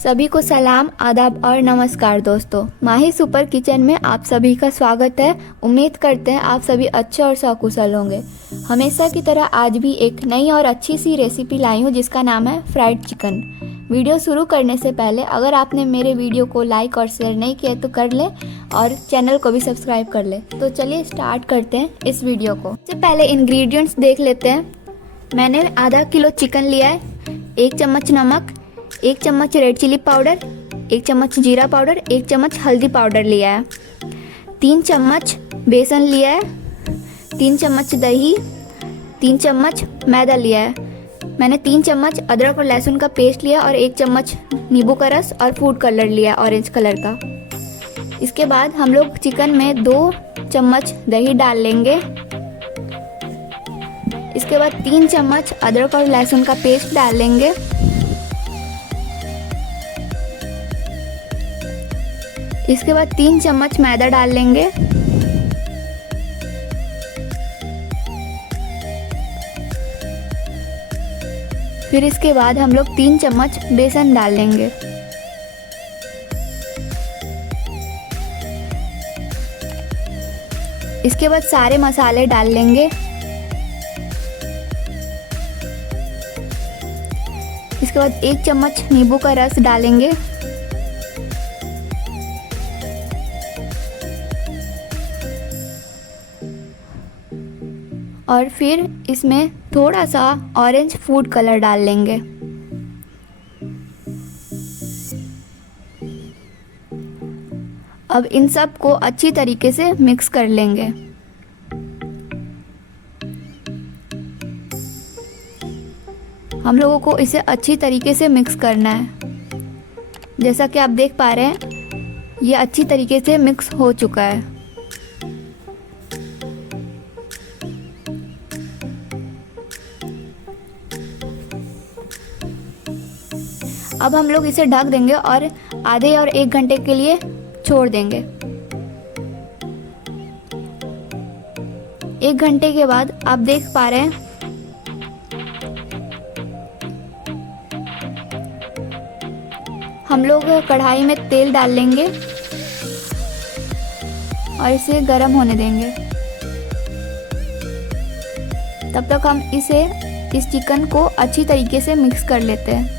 सभी को सलाम, आदाब और नमस्कार दोस्तों। माही सुपर किचन में आप सभी का स्वागत है। उम्मीद करते हैं आप सभी अच्छे और सकुशल होंगे। हमेशा की तरह आज भी एक नई और अच्छी सी रेसिपी लाई हूँ जिसका नाम है फ्राइड चिकन। वीडियो शुरू करने से पहले अगर आपने मेरे वीडियो को लाइक और शेयर नहीं किया तो कर ले और चैनल को भी सब्सक्राइब कर ले। तो चलिए स्टार्ट करते हैं इस वीडियो को। सबसे पहले इंग्रेडिएंट्स देख लेते हैं। मैंने आधा किलो चिकन लिया है, 1 चम्मच नमक, 1 चम्मच रेड चिली पाउडर, 1 चम्मच जीरा पाउडर, 1 चम्मच हल्दी पाउडर लिया है, 3 चम्मच बेसन लिया है, 3 चम्मच दही, 3 चम्मच मैदा लिया है। मैंने 3 चम्मच अदरक और लहसुन का पेस्ट लिया और 1 चम्मच नींबू का रस और फूड कलर लिया ऑरेंज कलर का। इसके बाद हम लोग चिकन में 2 चम्मच दही डाल लेंगे। इसके बाद 3 चम्मच अदरक और लहसुन का पेस्ट डाल लेंगे। इसके बाद 3 चम्मच मैदा डाल लेंगे। फिर इसके बाद हम लोग 3 चम्मच बेसन डाल लेंगे। इसके बाद सारे मसाले डाल लेंगे। इसके बाद 1 चम्मच नींबू का रस डालेंगे। और फिर इसमें थोड़ा सा ऑरेंज फूड कलर डाल लेंगे। अब इन सब को अच्छी तरीके से मिक्स कर लेंगे। हम लोगों को इसे अच्छी तरीके से मिक्स करना है। जैसा कि आप देख पा रहे हैं, ये अच्छी तरीके से मिक्स हो चुका है। अब हम लोग इसे ढक देंगे और आधे और 1 घंटे के लिए छोड़ देंगे। 1 घंटे के बाद आप देख पा रहे हैं हम लोग कढ़ाई में तेल डाल लेंगे और इसे गर्म होने देंगे। तब तक हम इस चिकन को अच्छी तरीके से मिक्स कर लेते हैं।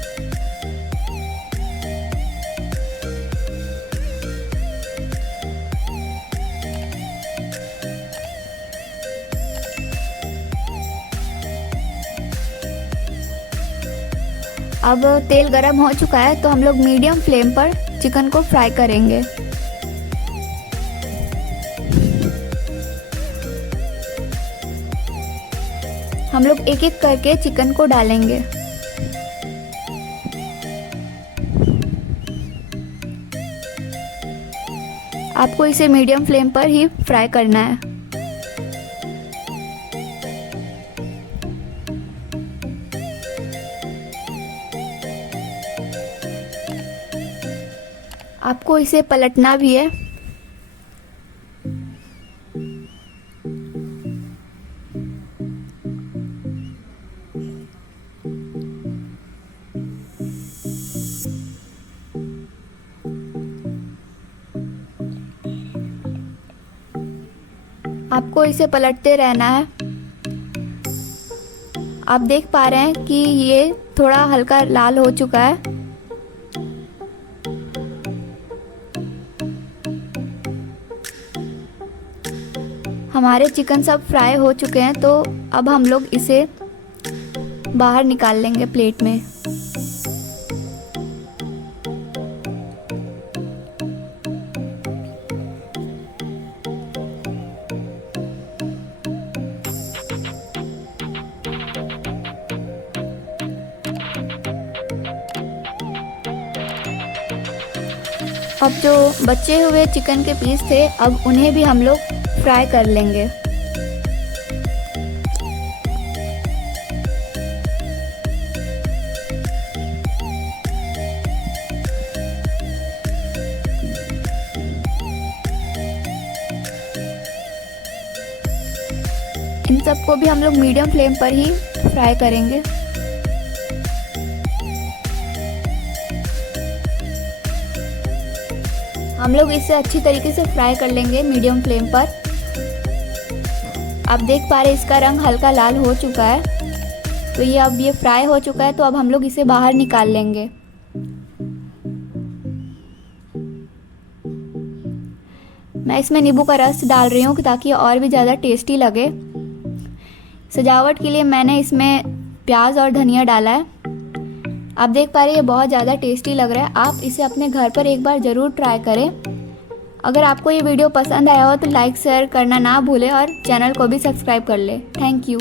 अब तेल गरम हो चुका है तो हम लोग मीडियम फ्लेम पर चिकन को फ्राई करेंगे। हम लोग एक एक करके चिकन को डालेंगे। आपको इसे मीडियम फ्लेम पर ही फ्राई करना है। आपको इसे पलटना भी है। आपको इसे पलटते रहना है। आप देख पा रहे हैं कि ये थोड़ा हल्का लाल हो चुका है। हमारे चिकन सब फ्राई हो चुके हैं तो अब हम लोग इसे बाहर निकाल लेंगे प्लेट में। अब जो बचे हुए चिकन के पीस थे अब उन्हें भी हम लोग फ्राई कर लेंगे। इन सबको भी हम लोग मीडियम फ्लेम पर ही फ्राई करेंगे। हम लोग इसे अच्छी तरीके से फ्राई कर लेंगे मीडियम फ्लेम पर। आप देख पा रहे इसका रंग हल्का लाल हो चुका है। तो ये अब ये फ्राई हो चुका है, तो अब हम लोग इसे बाहर निकाल लेंगे। मैं इसमें नींबू का रस डाल रही हूँ ताकि और भी ज़्यादा टेस्टी लगे। सजावट के लिए मैंने इसमें प्याज और धनिया डाला है। आप देख पा रहे हैं ये बहुत ज़्यादा टेस्टी लग रहा है। आप इसे अपने घर पर एक बार ज़रूर ट्राई करें। अगर आपको ये वीडियो पसंद आया हो तो लाइक शेयर करना ना भूलें और चैनल को भी सब्सक्राइब कर लें। Thank you.